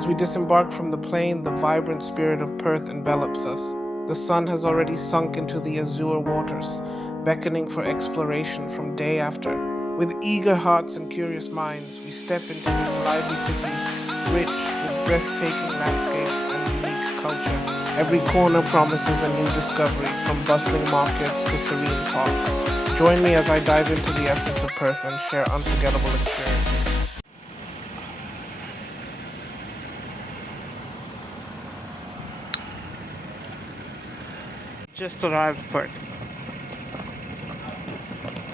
As we disembark from the plane, the vibrant spirit of Perth envelops us. The sun has already sunk into the azure waters, beckoning for exploration from day after. With eager hearts and curious minds, we step into this lively city, rich with breathtaking landscapes and unique culture. Every corner promises a new discovery, from bustling markets to serene parks. Join me as I dive into the essence of Perth and share unforgettable experiences. Just arrived Perth.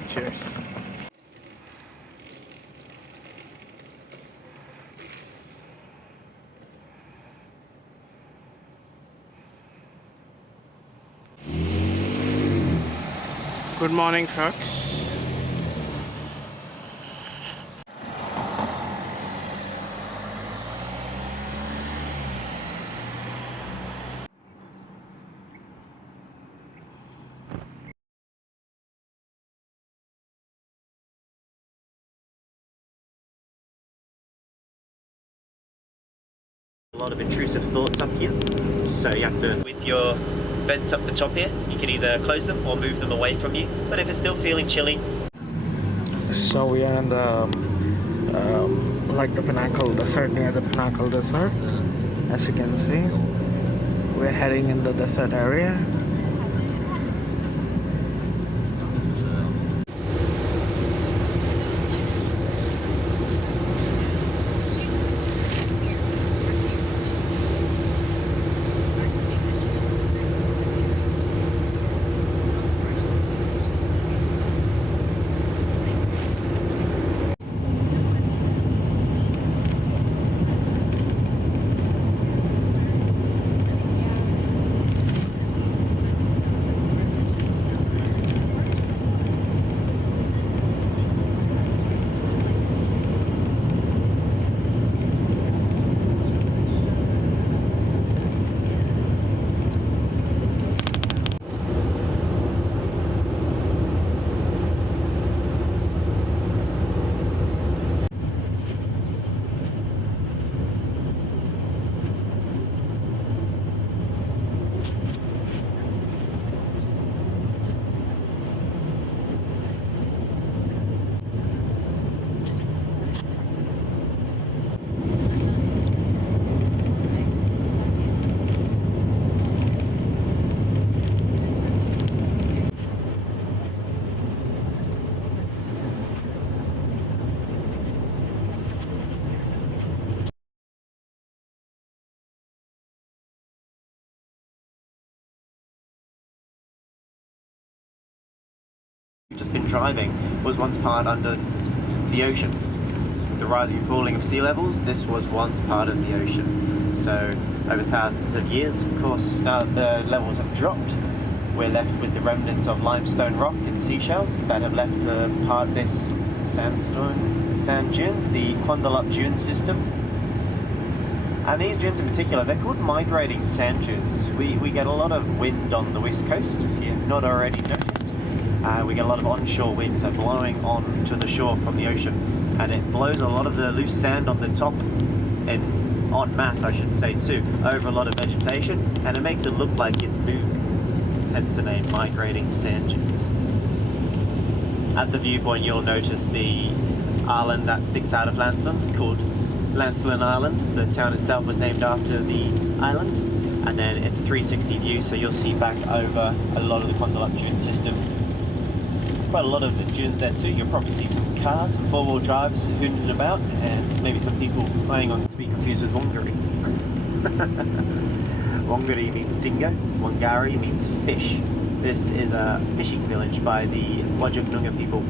Cheers. Good morning, folks. A lot of intrusive thoughts up here, so you have to, with your vents up the top here, you can either close them or move them away from you, but if it's still feeling chilly. So we are in the like the Pinnacle Desert, near the Pinnacle Desert. As you can see, we're heading in the desert area. Just been driving was once part under the ocean. With the rising and falling of sea levels, this was once part of the ocean. So over thousands of years, of course, now the levels have dropped. We're left with the remnants of limestone rock and seashells that have left part of this sand dunes, the Quandalup dune system. And these dunes in particular, they're called migrating sand dunes. We get a lot of wind on the west coast, if you've not already noticed. We get a lot of onshore winds that are blowing onto the shore from the ocean, and it blows a lot of the loose sand on the top, and en masse I should say too, over a lot of vegetation, and it makes it look like it's moving, hence the name migrating sand dunes. At the viewpoint you'll notice the island that sticks out of Lancelin, called Lancelin Island. The town itself was named after the island, and then it's a 360 view, so you'll see back over a lot of the Quandalup dune system. Quite a lot of the dunes there too. You'll probably see some cars, some four-wheel drives hooting about, and maybe some people playing on to be confused with Wangari. Wangari means dingo, Wangari means fish. This is a fishing village by the Wajungunga people.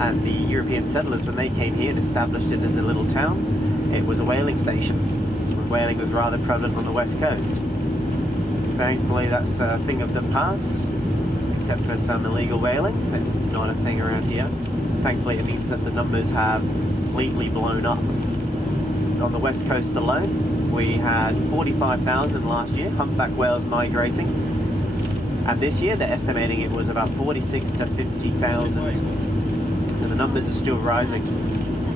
And the European settlers, when they came here and established it as a little town, it was a whaling station. Whaling was rather prevalent on the west coast. Thankfully that's a thing of the past. Except for some illegal whaling, it's not a thing around here. Thankfully it means that the numbers have completely blown up. On the west coast alone, we had 45,000 last year, humpback whales migrating. And this year they're estimating it was about 46 to 50,000. And the numbers are still rising.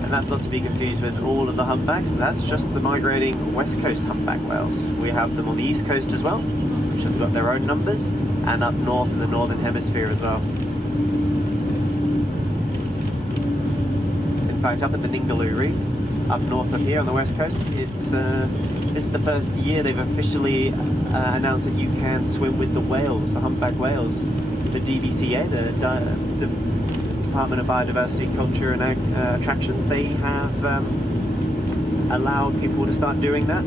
And that's not to be confused with all of the humpbacks. That's just the migrating west coast humpback whales. We have them on the east coast as well, which have got their own numbers, and up north in the northern hemisphere as well. In fact, up at the Ningaloo Reef, up north of here on the west coast, this is the first year they've officially announced that you can swim with the whales, the humpback whales. The DBCA, the Department of Biodiversity, Culture and Attractions, they have allowed people to start doing that.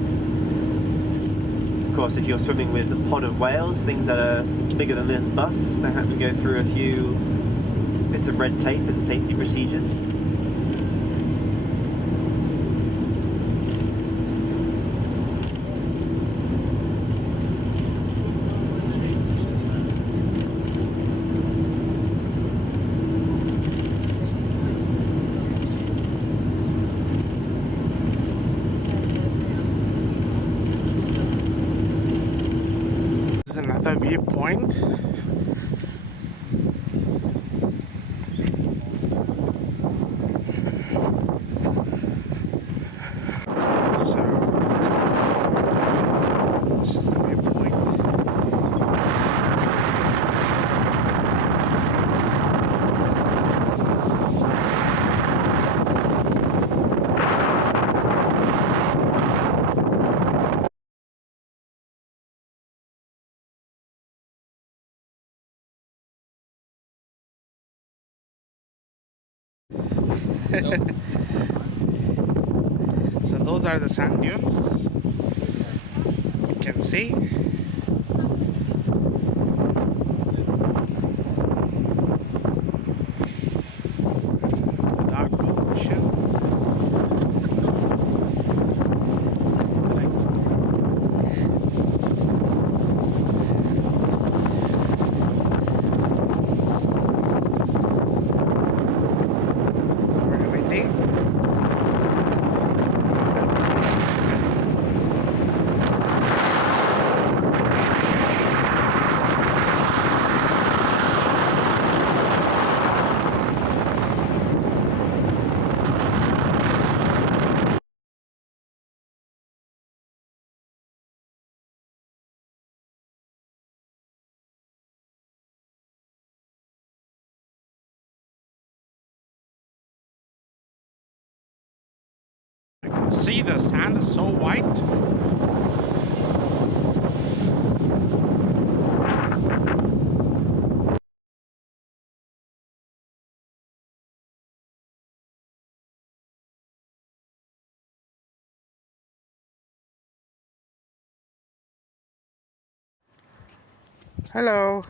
Of course, if you're swimming with a pod of whales, things that are bigger than this bus, they have to go through a few bits of red tape and safety procedures. Another viewpoint. So it's just a viewpoint. So those are the sand dunes. You can see. The dark blue ocean. You can see the sand is so white. Hello.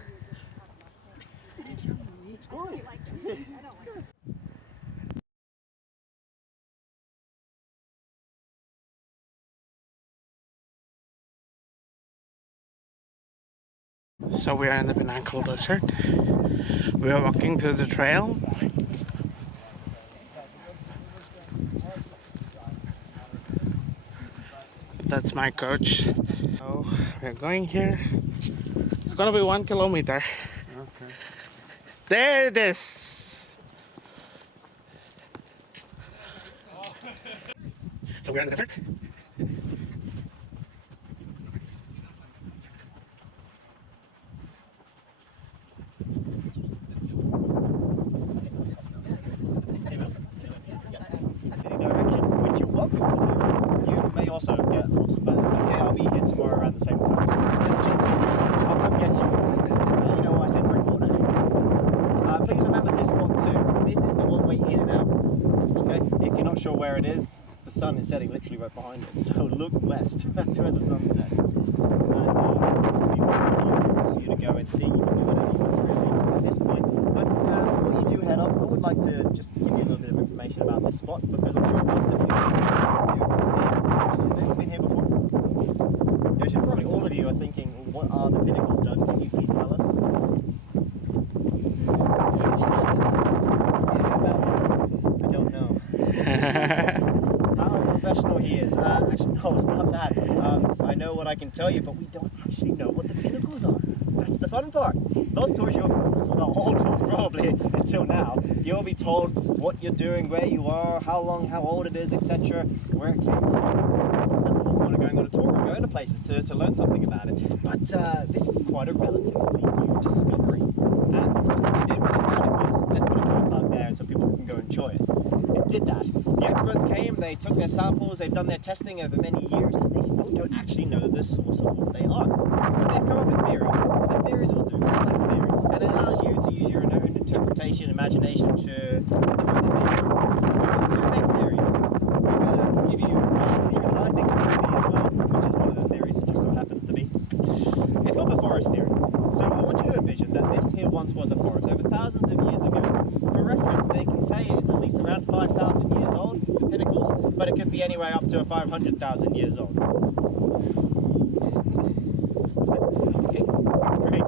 So we are in the Pinnacle Desert. We are walking through the trail. That's my coach. So we're going here. It's gonna be 1 kilometer. Okay. There it is. So we're in the desert. Which you're welcome to do. You may also get lost, but it's okay. I'll be here tomorrow around the same time. I'll come get you. You know why I said bring water. Please remember this spot too. This is the one way in and out. Okay? If you're not sure where it is, the sun is setting literally right behind it. So look west. That's where the sun sets. And this is for you to go and see. You can do whatever you want really at this point. But before you do head off, I would like to just give you a little bit of information about this spot, because I'm sure most of you have been here before. Yoshi, probably all of you are thinking, what are the pinnacles, Doug? Can you please tell us? Yeah, I don't know. How professional he is. Actually, gosh, no, it's not that. I know what I can tell you, but we don't actually know what the pinnacles are. That's the fun part. Those tours, for the whole tours probably until now, you'll be told what you're doing, where you are, how long, how old it is, etc., where it came from. That's the whole point of going on a tour, and going to places to learn something about it. But this is quite a relatively new discovery. And the first thing they did when they found it was, let's put a car park there and so people can go enjoy it. It did that. The experts came, they took their samples, they've done their testing over many years, and they still don't actually know the source of what they are. But they've come up with theories, and theories will do, like theories. And it allows you to use your own interpretation, imagination to make theories. I'm going to give you one theory that I think is going to be as well, which is one of the theories, it just so happens to be. It's called the forest theory. So I want you to envision that this here once was a forest, over thousands of years ago. For reference, they can say it's at least around 5,000 years old, the pinnacles, but it could be anywhere up to 500,000 years old. Great.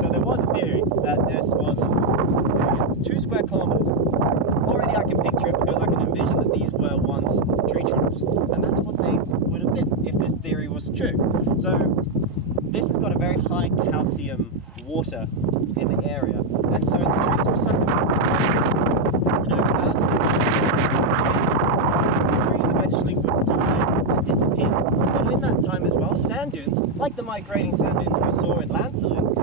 So there was a theory that this was a forest. It's 2 square kilometers. Already I can picture it because I can envision that these were once tree trunks, and that's what they would have been if this theory was true. So this has got a very high calcium water in the area, and so the trees were sucking up this water. And over thousands of years, the trees eventually would die and disappear. And in that time as well, sand dunes, like the migrating sand dunes we saw in Lancelot, the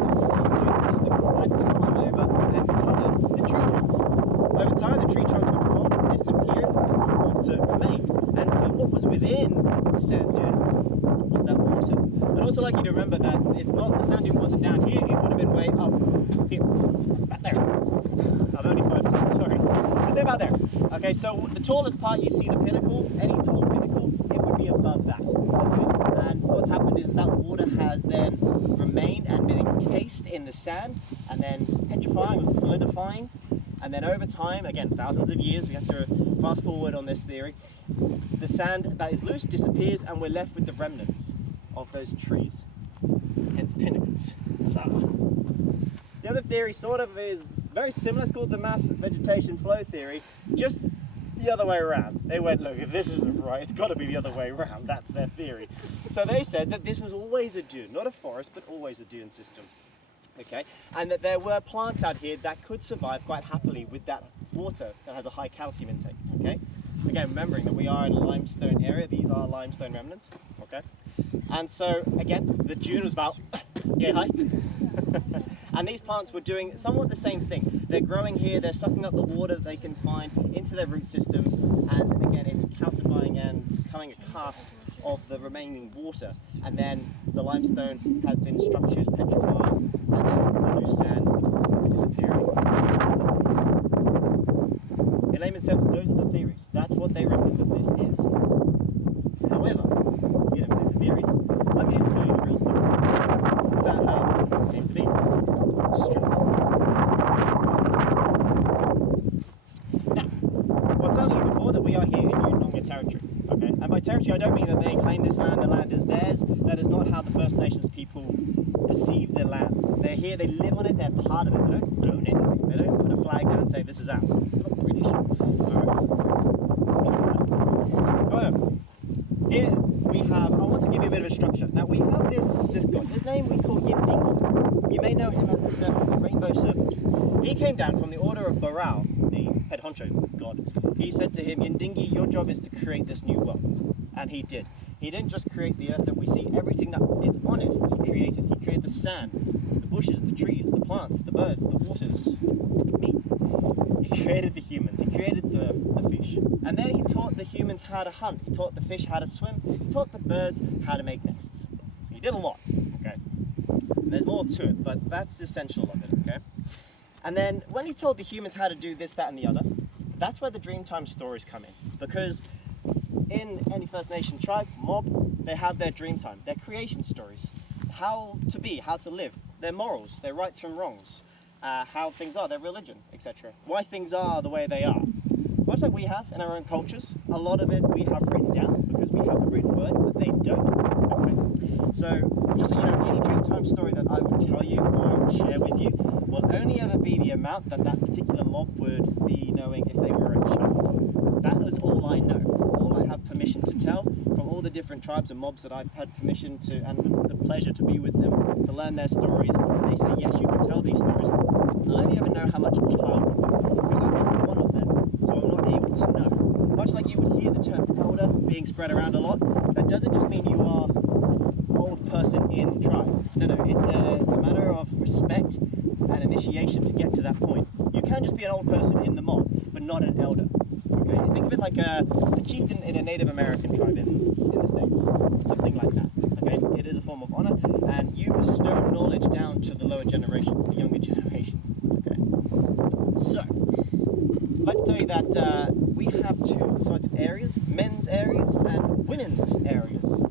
dune system had come on over and covered the tree trunks. Over time, the tree trunks would rot, disappear, and the water remained. And so what was within the sand dune was that water. I'd also like you to remember that it's not, the sand dune wasn't down here, it would have been way up here, back there. I'm only 5'10", sorry. It's about there. Okay, so the tallest part you see, the pinnacle, any tall pinnacle, it would be above that. Okay? And what's happened is that water has then remained and been encased in the sand, and then petrifying or solidifying. And then over time, again, thousands of years, we have to fast forward on this theory, the sand that is loose disappears and we're left with the remnants of those trees, hence pinnacles. The other theory sort of is very similar, it's called the mass vegetation flow theory, just the other way around. They went, look, if this isn't right, it's got to be the other way around. That's their theory. So they said that this was always a dune, not a forest, but always a dune system. Okay, and that there were plants out here that could survive quite happily with that water that has a high calcium intake. Okay, again, remembering that we are in a limestone area, these are limestone remnants. Okay, and so again, the dune was about yeah, hi. And these plants were doing somewhat the same thing. They're growing here, they're sucking up the water that they can find into their root systems, and again, it's calcifying and becoming a cast of the remaining water, and then the limestone has been structured, petrified, and then the loose sand disappearing. In layman's terms, those are the theories. That's what they reckon that this is. However, you don't believe the theories, I'm here to tell you the real story about how this came to be. Now, I was telling you before that we are here in Noongar territory. Okay, and by territory I don't mean that they claim this land, the land is theirs. That is not how the First Nations people perceive their land. They're here, they live on it, they're part of it. They don't own anything. They don't put a flag down and say this is ours. They're not British. However, here we have, I want to give you a bit of a structure. Now we have this god, his name we call Yindingi. You may know him as the serpent, the rainbow serpent. He came down from the order of Barao, the head honcho god. He said to him, Yindingi, your job is to create this new world. And he did. He didn't just create the earth that we see, everything that is on it, he created. He created the sand, the bushes, the trees, the plants, the birds, the waters, me. He created the humans, he created the fish. And then he taught the humans how to hunt, he taught the fish how to swim, he taught the birds how to make nests. So he did a lot, okay? And there's more to it, but that's the essential of it, okay? And then when he told the humans how to do this, that, and the other, that's where the Dreamtime stories come in. Because in any First Nation tribe, mob, they have their Dreamtime, their creation stories. How to be, how to live, their morals, their rights and wrongs, how things are, their religion, etc. Why things are the way they are. Much like we have in our own cultures, a lot of it we have written down because we have the written word, but they don't. Okay? So, just so you know, any Dreamtime story that I would tell you or I would share with you will only ever be the amount that that particular mob would be knowing if they were a child. That is all I know. All I have permission to tell from all the different tribes and mobs that I've had permission to and the pleasure to be with them, to learn their stories, and they say, yes, you can tell these stories. I only ever know how much a child would know, because I'm not one of them, so I'm not able to know. Much like you would hear the term elder being spread around a lot, that doesn't just mean you are old person in tribe. No, it's a matter of respect and initiation to get to that point. You can just be an old person in the mob, but not an elder. Okay, think of it like a chieftain in a Native American tribe in the States, something like that. Okay, it is a form of honor, and you bestow knowledge down to the lower generations, the younger generations. Okay, so I'd like to tell you that we have two sorts of areas: men's areas and women's areas.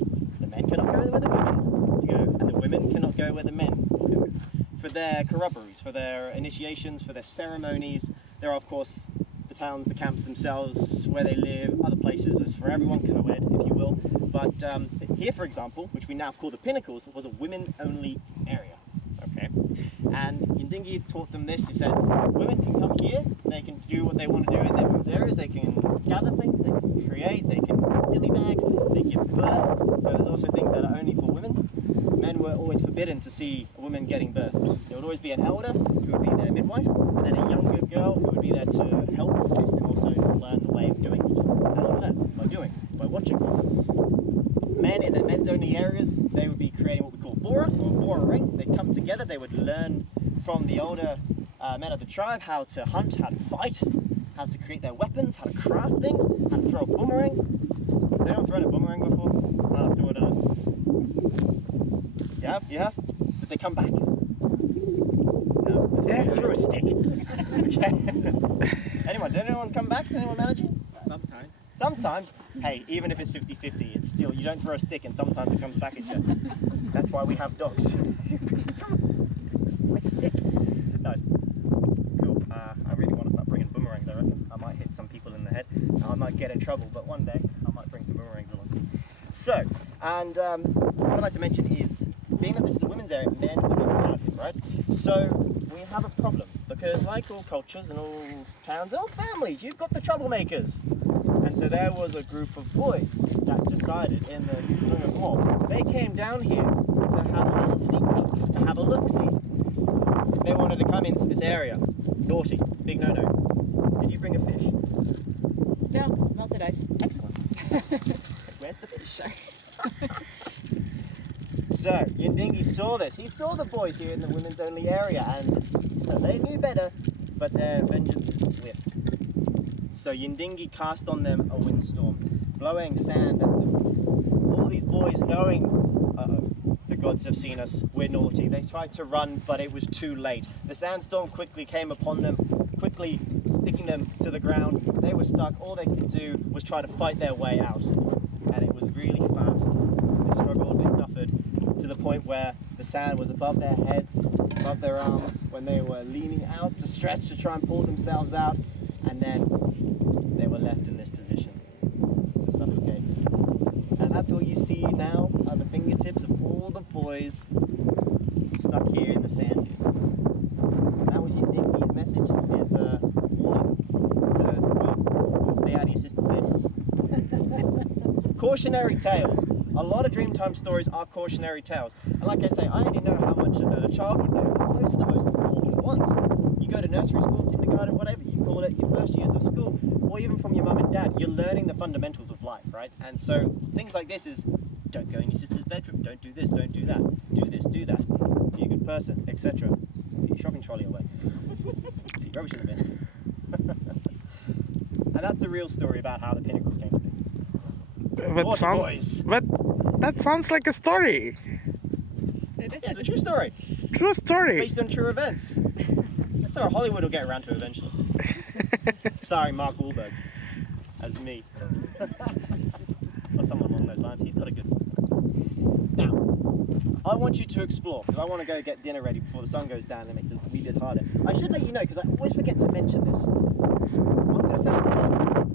The men cannot go where the women go, and the women cannot go where the men go. For their corroborees, for their initiations, for their ceremonies, there are of course the towns, the camps themselves, where they live, other places is for everyone, co-ed, if you will. But here, for example, which we now call the Pinnacles, was a women-only area. Okay, and Yindingi taught them this. He said, women can come here, they can do what they want to do in their women's areas, they can gather things, they can create, they can dilly bags, they give birth. So there's also things that are only for women. Men were always forbidden to see a woman getting birth. There would always be an elder who would be their midwife, and then a younger girl who would be there to help assist and also to learn the way of doing it. How to learn? By doing, by watching. Men in the men's only areas, they would be creating what we call bora, or bora ring. They'd come together, they would learn from the older men of the tribe how to hunt, how to fight, how to create their weapons, how to craft things, how to throw a boomerang. Has anyone thrown a boomerang before? No, throw it on. You have? Did they come back? No. Yeah. Threw a stick. Okay. Did anyone come back? Anyone manage it? Sometimes. Sometimes. Hey, even if it's 50-50, it's still, you don't throw a stick and sometimes it comes back at you. That's why we have dogs. My stick. Nice. Cool. I really want to start bringing boomerangs, I reckon. I might hit some people in the head. I might get in trouble, but one day I might bring some boomerangs along. So, and what I'd like to mention is, being that this is a women's area, men are not allowed here, right? So we have a problem, because like all cultures and all towns and all families, you've got the troublemakers. And so there was a group of boys that decided in the Lunga Mob, they came down here to have a little sneak peek, to have a look-see. They wanted to come into this area. Naughty, big no-no. Did you bring a fish? No, melted ice. Excellent. Where's the fish? Sorry. So, Yindingi saw this. He saw the boys here in the women's only area, and they knew better, but their vengeance is swift. So Yindingi cast on them a windstorm, blowing sand at them. All these boys knowing, the gods have seen us, we're naughty. They tried to run, but it was too late. The sandstorm quickly came upon them, quickly sticking them to the ground. They were stuck. All they could do was try to fight their way out. And it was really fast. They struggled, they suffered, to the point where the sand was above their heads, above their arms, when they were leaning out to stretch to try and pull themselves out, and then they were left in this position to suffocate. And that's what you see now are the fingertips of all the boys stuck here in the sand dune. And that was Yindingi's message. It's a warning to, stay out of your sister's bed. Cautionary tales. A lot of Dreamtime stories are cautionary tales. And like I say, I only know how much a child would do. Those are the most important ones. You go to nursery school, kindergarten, whatever you call it, your first years of school, or even from your mum and dad, you're learning the fundamentals of life, right? And so things like this is, don't go in your sister's bedroom, don't do this, don't do that, do this, do that, be a good person, etc. Put your shopping trolley away. Put your rubbish in the bin. And that's the real story about how the Pinnacles came to be. That sounds like a story. Yeah, it's a true story. True story. Based on true events. That's how Hollywood will get around to eventually. Starring Mark Wahlberg as me. Or someone along those lines. He's got a good voice. Now, I want you to explore, because I want to go get dinner ready before the sun goes down and it makes it a wee bit harder. I should let you know, because I always forget to mention this. I'm going to set up a telescope.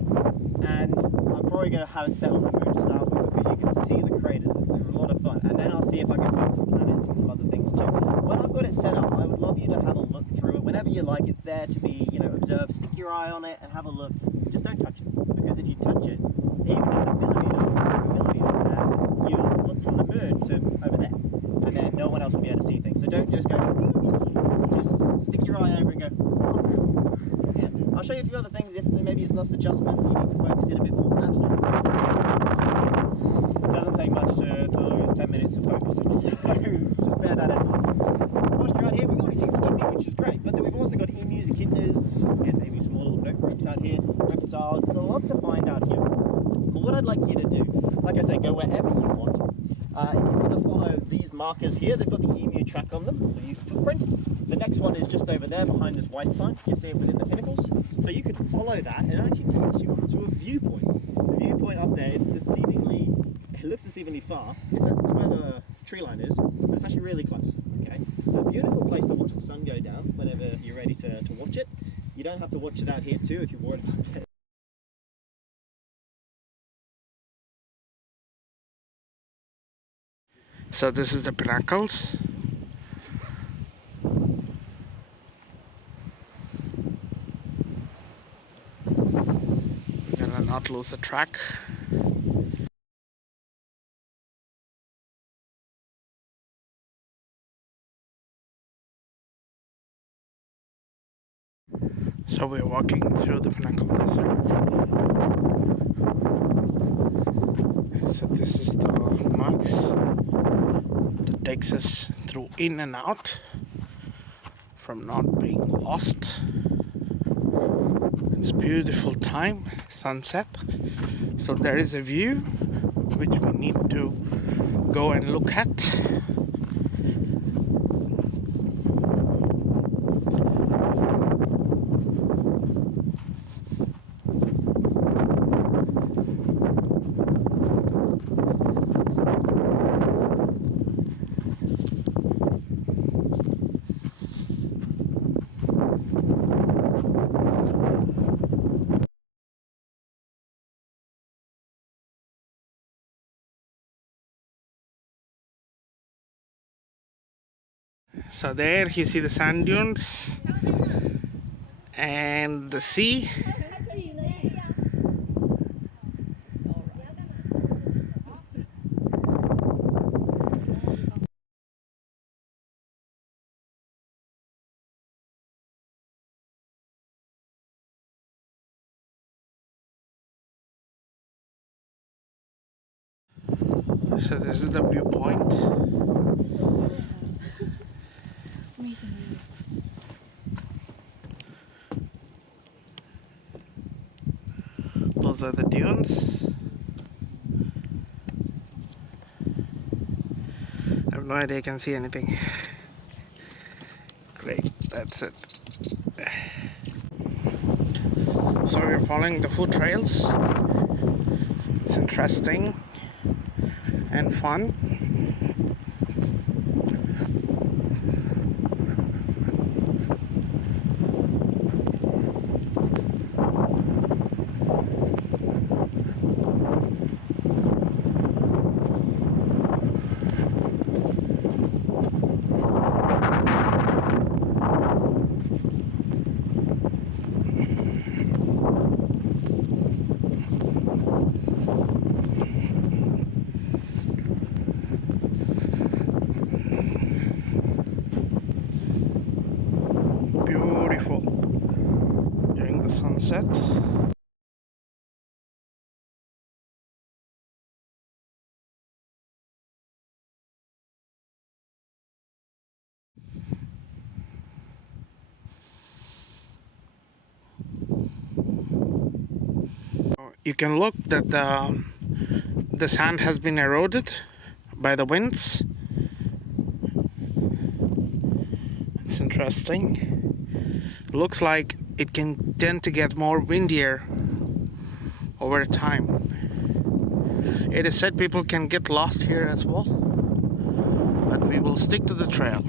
And I'm probably going to have it set on the moon to start with, because you can see the craters. It's a lot of fun. And then I'll see if I can find some planets and some other things too. When I've got it set up, I would love you to have a look through it. Whenever you like, it's there to be, observe. Stick your eye on it and have a look. Just don't touch it, because if you touch it, even just a millimeter, stick your eye over and go, oh. Yeah. I'll show you a few other things if maybe it's lost adjustments, you need to focus in a bit more. Absolutely. It doesn't take much to lose 10 minutes of focusing, so just bear that in mind. Whilst you're out here, we've already seen skippy, which is great, but then we've also got emus, echidnas, and maybe small little note groups out here, reptiles. There's a lot to find out here. But what I'd like you to do, like I said, go wherever you want. If you want to follow these markers here, they've got the emu track on them, the emu footprint. The next one is just over there behind this white sign. You'll see it within the pinnacles. So you could follow that and it actually takes you to a viewpoint. The viewpoint up there, it looks deceivingly far. It's where the tree line is, but it's actually really close. Okay, it's a beautiful place to watch the sun go down whenever you're ready to watch it. You don't have to watch it out here too if you're worried about getting. So this is the Pinnacles. We're gonna not lose the track. So we're walking through the Pinnacle Desert. So this is the marks that takes us through in and out from not being lost. It's a beautiful time, sunset. So there is a view which we need to go and look at. So there you see the sand dunes and the sea. So this is the viewpoint. Amazing. Those are the dunes. I have no idea I can see anything. Great, that's it. So we're following the food trails. It's interesting and fun. Beautiful during the sunset. You can look that the sand has been eroded by the winds. It's interesting. Looks like it can tend to get more windier over time. It is said people can get lost here as well, but we will stick to the trail.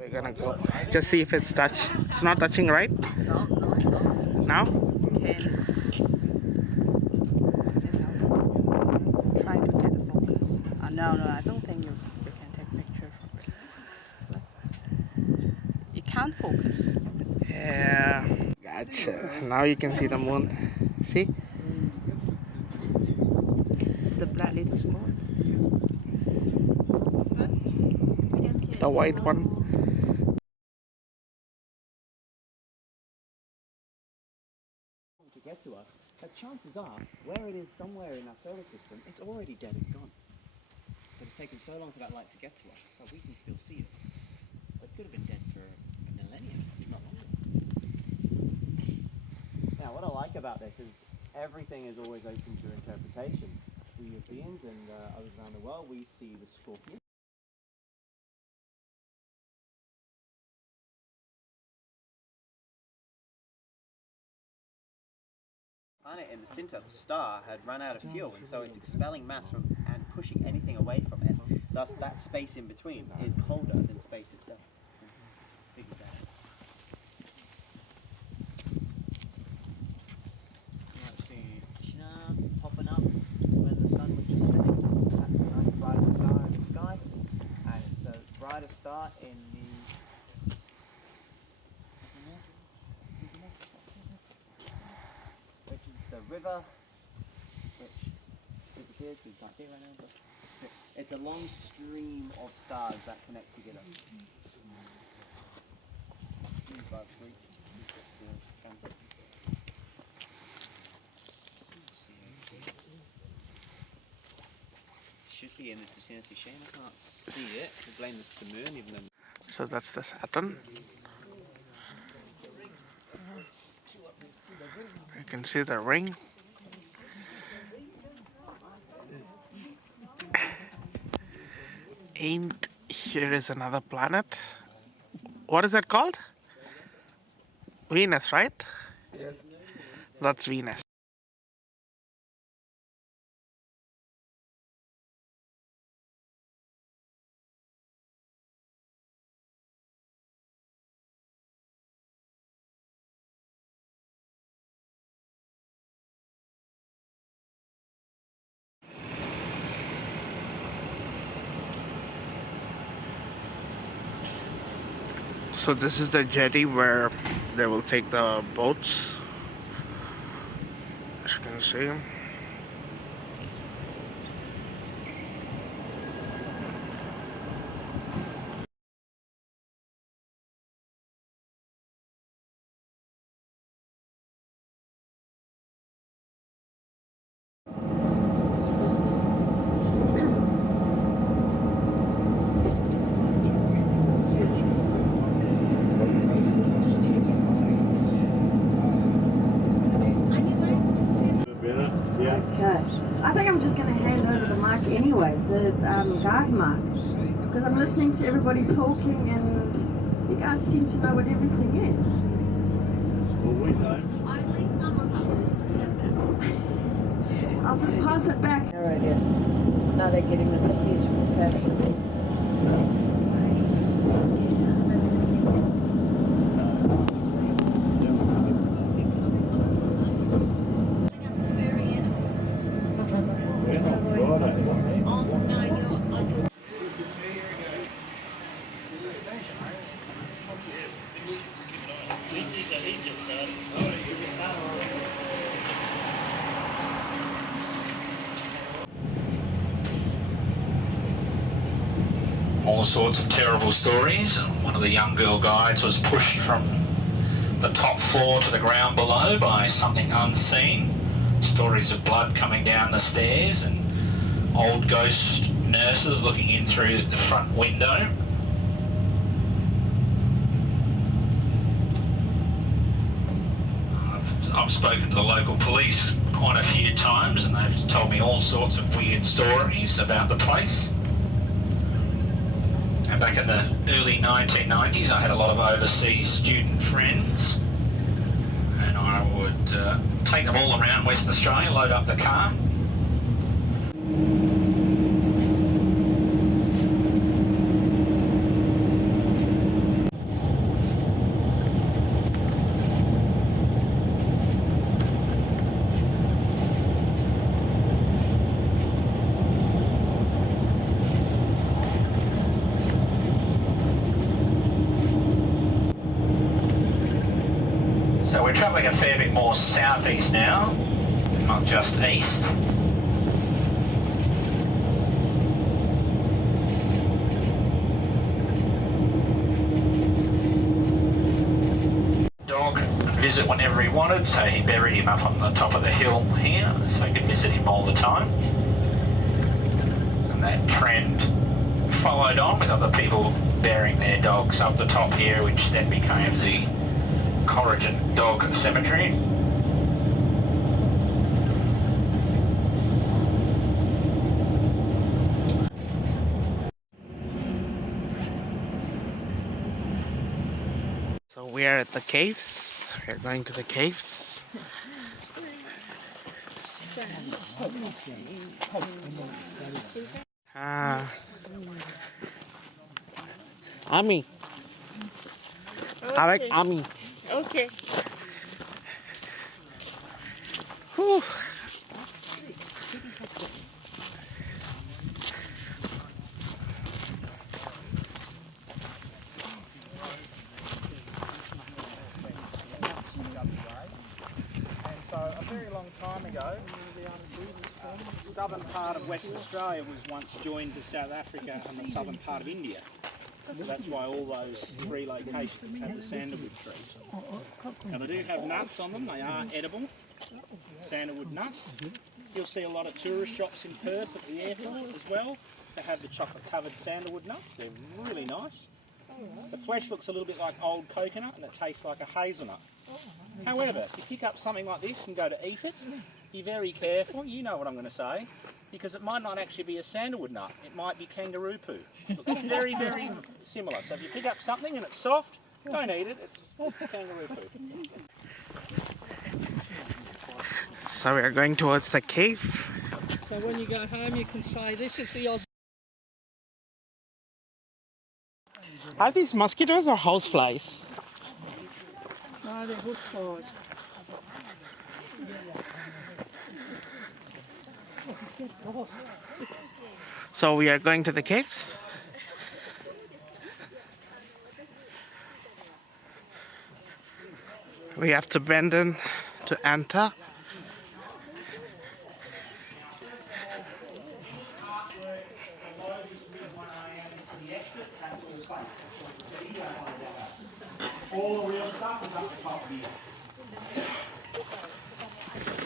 We're gonna go just see if it's touched. It's not touching, right? No. Now? Okay. Is it now? Trying to get the focus. No, I don't think you can take picture from it. You can't unfocus. Yeah. Gotcha. Now you can see the moon. See? The black little spot. The white one. To get to us, but chances are, where it is somewhere in our solar system, it's already dead and gone. But it's taken so long for that light to get to us that we can still see it. It could have been dead for a millennium, not longer. Now, what I like about this is everything is always open to interpretation. We Europeans and others around the world, we see the scorpion. Planet in the center, the star, had run out of fuel, and so it's expelling mass from and pushing anything away from it. Thus, that space in between is colder than space itself. Figure that out. You might see popping up when the sun was just setting. That's the nice brightest star in the sky, and it's the brightest star in the which is the river, which disappears because you can't see it right now, but it's a long stream of stars that connect together. Should be in this vicinity. Shame I can't see it. We blame this to the moon, even though. So that's the Saturn. You can see the ring. And here is another planet. What is that called? Venus, right? Yes. That's Venus. So this is the jetty where they will take the boats, as you can see. Okay. I think I'm just going to hand over the mic anyway, the guide mic, because I'm listening to everybody talking and you guys seem to know what everything is. Well, we don't. Only some of us. I'll just pass it back. There it is. Now they're getting this huge capacity. All sorts of terrible stories. One of the young girl guides was pushed from the top floor to the ground below by something unseen. Stories of blood coming down the stairs and old ghost nurses looking in through the front window. I've spoken to the local police quite a few times and they've told me all sorts of weird stories about the place. And back in the early 1990s, I had a lot of overseas student friends, and I would take them all around Western Australia, load up the car. we're travelling a fair bit more southeast now, not just east. Dog visit whenever he wanted, so he buried him up on the top of the hill here, so he could visit him all the time. And that trend followed on with other people burying their dogs up the top here, which then became the Corrigan Dog Cemetery. So we are at the caves. We're going to the caves. Ami. I like Ami. Okay. Whew. So a very long time ago, the southern part of Western Australia was once joined to South Africa and the southern part of India. So that's why all those three locations have the sandalwood trees. Now they do have nuts on them, they are edible, sandalwood nut. You'll see a lot of tourist shops in Perth at the airport as well. They have the chocolate covered sandalwood nuts, they're really nice. The flesh looks a little bit like old coconut and it tastes like a hazelnut. However, if you pick up something like this and go to eat it, be very careful, you know what I'm going to say, because it might not actually be a sandalwood nut, it might be kangaroo poo. It looks very, very similar. So if you pick up something and it's soft, don't eat it, it's kangaroo poo. So we are going towards the cave. So when you go home you can say this is the Oz. Are these mosquitoes or houseflies? No, they're hook flies. So we are going to the caves. We have to bend in to enter. All the real stuff is up the top here.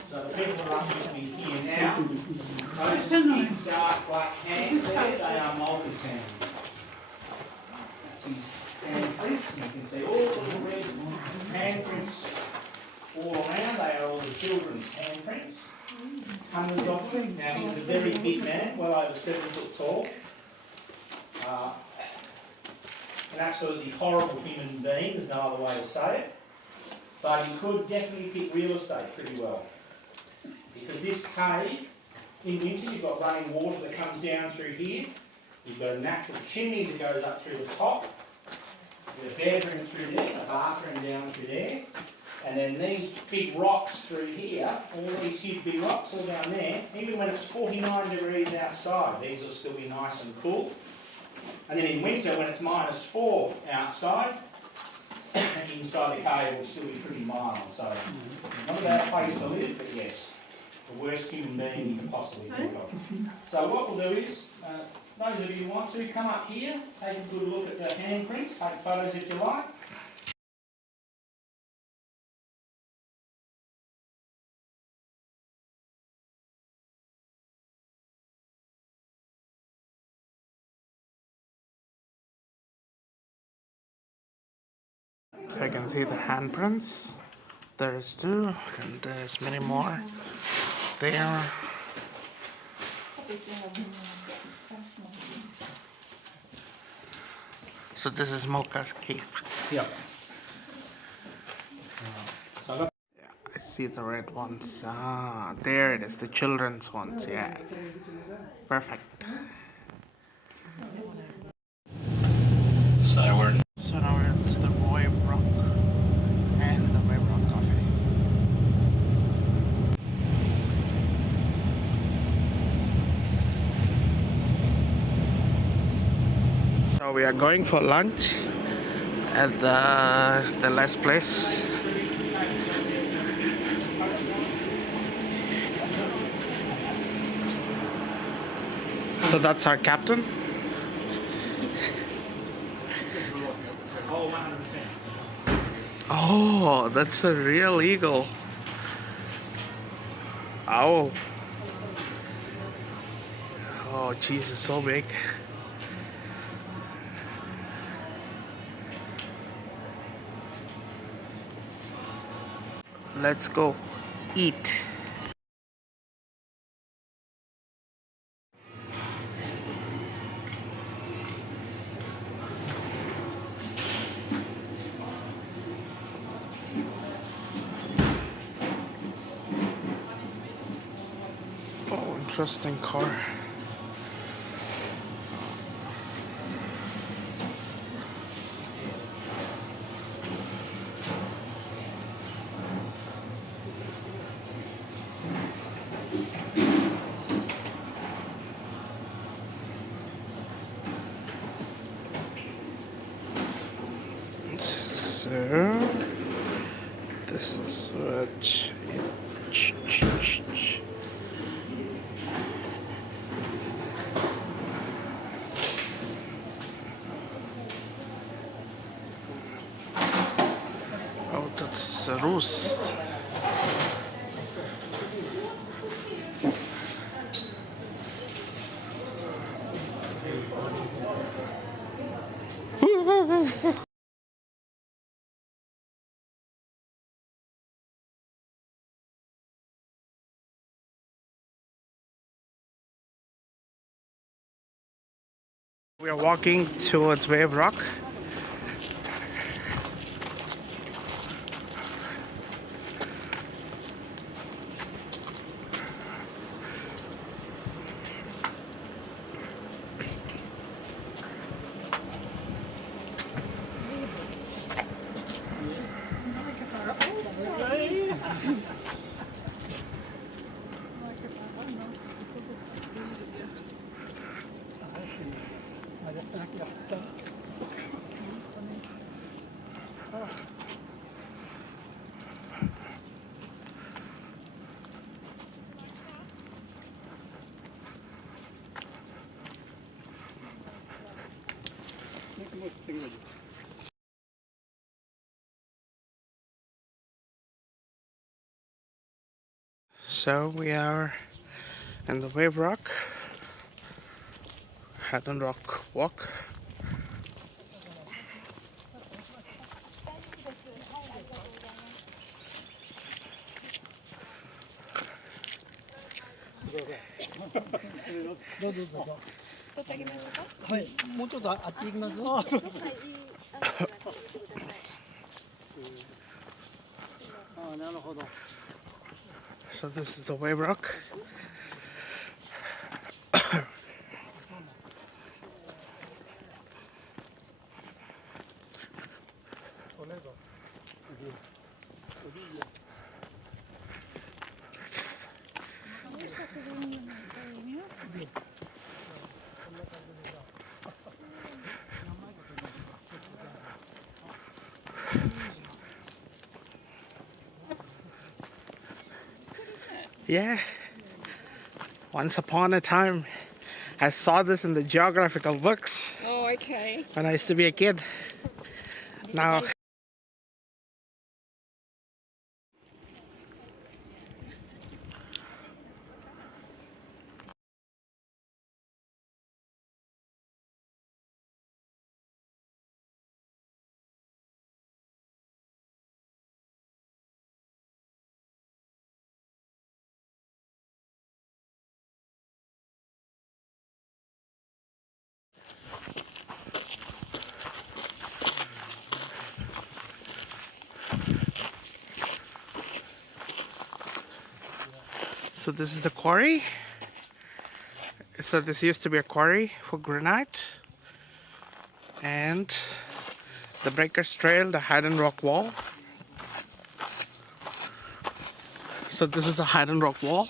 So the people are up with me here now. Those big dark black hands there, they are Mulka sands. That's his handprints, and you can see all the little red handprints all around. They are all the children's handprints. Hundreds of them. Now he was a very big man, well over 7 foot tall. An absolutely horrible human being, there's no other way to say it. But he could definitely pick real estate pretty well. Because this cave, in winter you've got running water that comes down through here. You've got a natural chimney that goes up through the top. You've got a bedroom through there, a bathroom down through there. And then these big rocks through here, all these huge big rocks all down there, even when it's 49 degrees outside, these will still be nice and cool. And then in winter, when it's -4 outside, inside the cave will still be pretty mild. So, not a bad place to live, but yes, the worst human being you can possibly think of. So what we'll do is, those of you who want to, come up here, take a good look at the handprints, take photos if you like. So you can see the handprints. There is 2, and there's many more there. So this is Mulka's Cave. Yeah. Yeah, I see the red ones. Ah, there it is, the children's ones. Yeah, perfect. So we're So now we're to the Roy Rock and the Roy Rock Coffee. So we are going for lunch at the last place. So that's our captain. Oh, 100%. Oh, that's a real eagle. Owl. Oh, jeez, it's so big. Let's go eat. Oh, interesting car. So this is what oh, that's a roost. We are walking towards Wave Rock. So we are in the Wave Rock, Hyden Rock walk. So this is the Wave Rock. Yeah, once upon a time I saw this in the geographical books. Oh, okay. When I used to be a kid. Now so this is the quarry. So this used to be a quarry for granite. And the Breakers Trail, the Hyden Rock Wall. So this is the Hyden Rock Wall.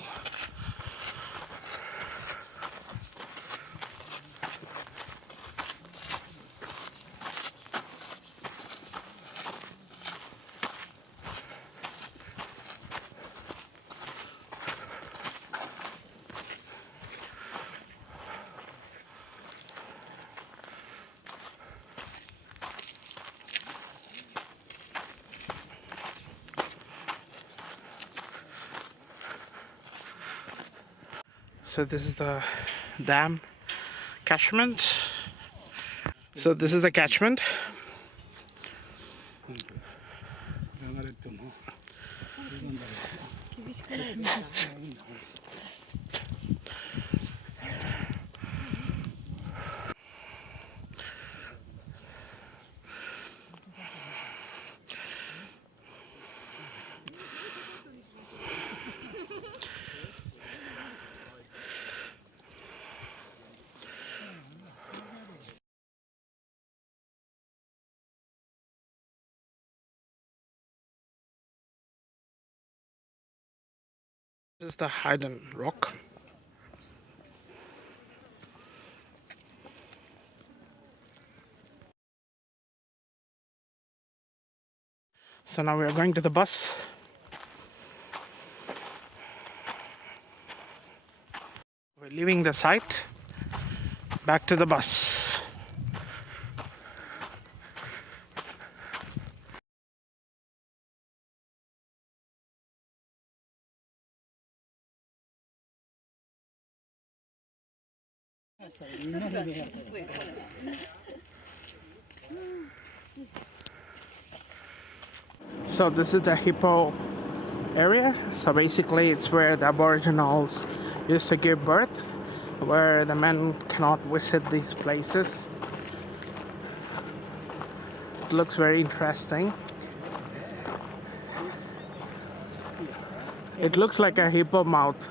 So this is the dam catchment. So this is the catchment. This is the Hyden Rock. So now we are going to the bus. We're leaving the site, back to the bus. So this is the hippo area. So basically it's where the Aboriginals used to give birth, where the men cannot visit these places. It looks very interesting. It looks like a hippo mouth.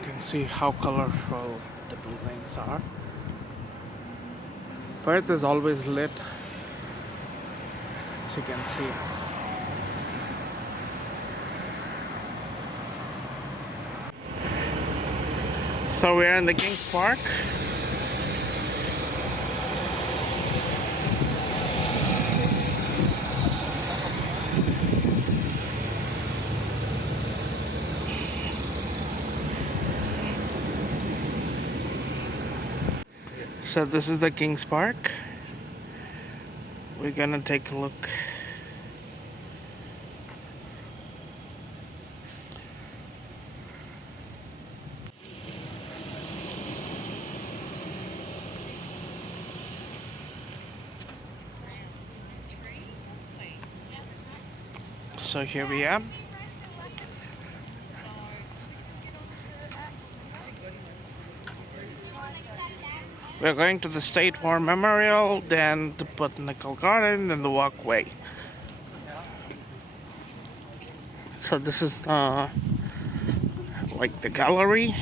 You can see how colorful the buildings are. Perth is always lit, as you can see. So we're in the King's Park. So this is the King's Park. We're gonna take a look. So here we are. We're going to the State War Memorial, then the Botanical Garden, then the walkway. So this is like the gallery.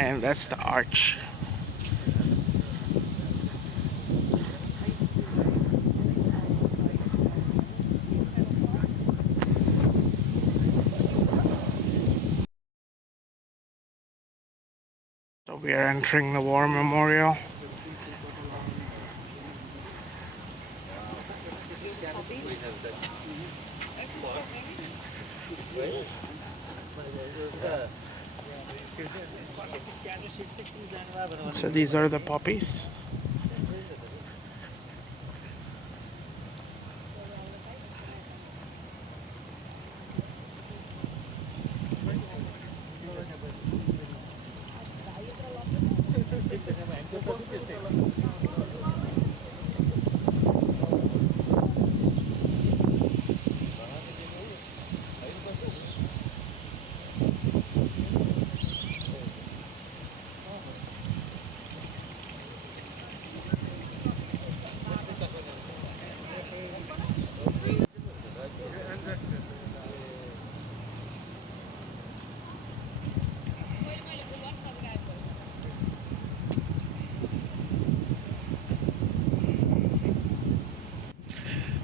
And that's the arch. So we are entering the War Memorial. So these are the poppies.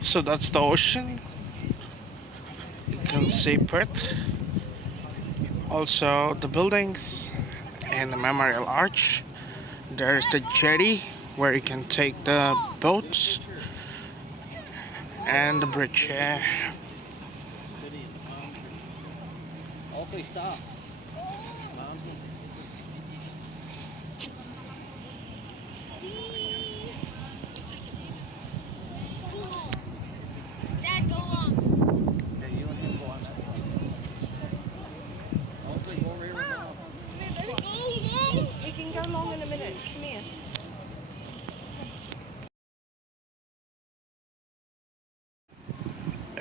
So that's the ocean. You can see Perth. Also the buildings and the memorial arch. There's the jetty where you can take the boats. And the bridge, yeah. Dad, go on. We can go along in a minute. Come here.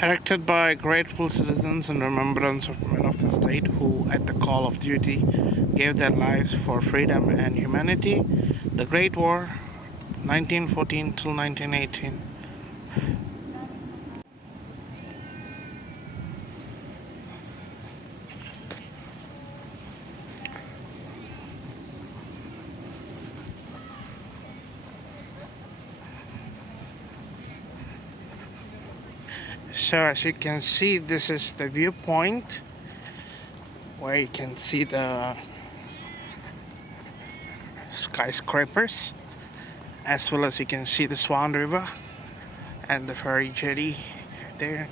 Erected by grateful citizens in remembrance of men of the state who, at the call of duty, gave their lives for freedom and humanity, the Great War, 1914 till 1918. So as you can see, this is the viewpoint where you can see the skyscrapers, as well as you can see the Swan River and the ferry jetty there.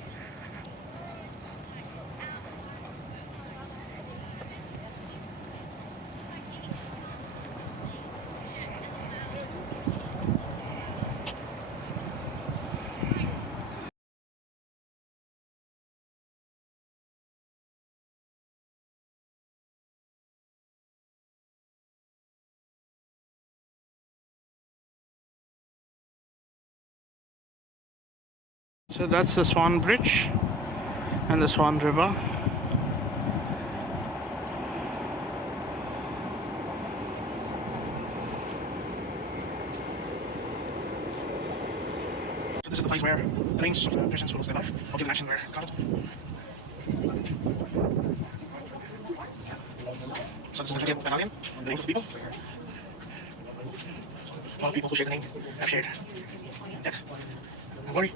So that's the Swan Bridge and the Swan River. So this is the place where the names of the persons who lost their life or given action were counted. So this is the 20th battalion, the names of the people. All the people who share the name have shared death and glory.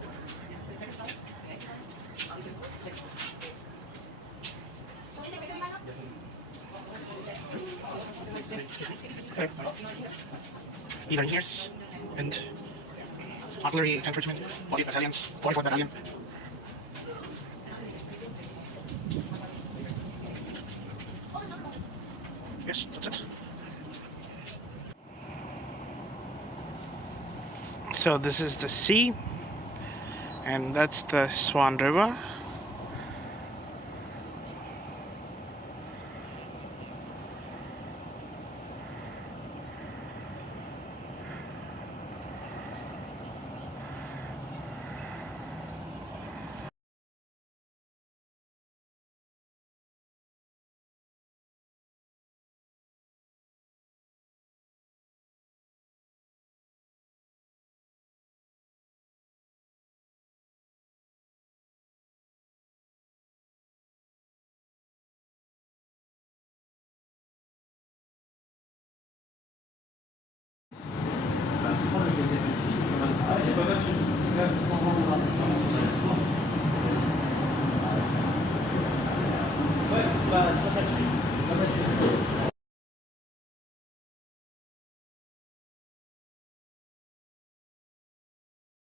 Excuse me. Okay. These are engineers and artillery infantrymen, body battalions, 44th battalion. Yes, that's it. So this is the sea, and that's the Swan River.